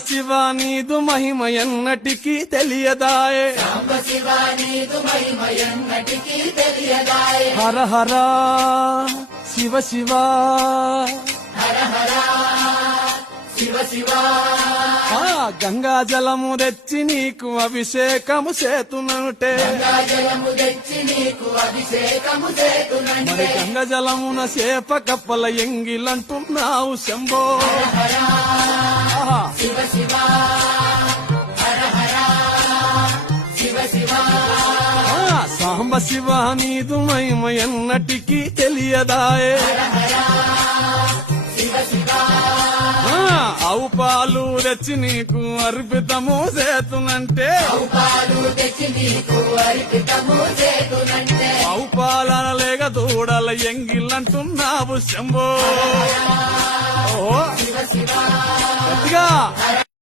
శివ నీదు మహిమ ఎన్నటికీ తెలియదాయే హర హర శివ శివ గంగా జలము తెచ్చి నీకు అభిషేకము చేతునంటే మరి గంగా జలమున చేప కప్పల ఎంగిలంటున్నావు శంభో సాంబ శివ నీదు మహిమ ఎన్నటికీ తెలియదాయే ఆవు పాలు తెచ్చి నీకు అర్పితము చేతునంటే ఆవు పాలన లేక దూడల ఎంగిలంటున్నావు శంభో గట్టిగా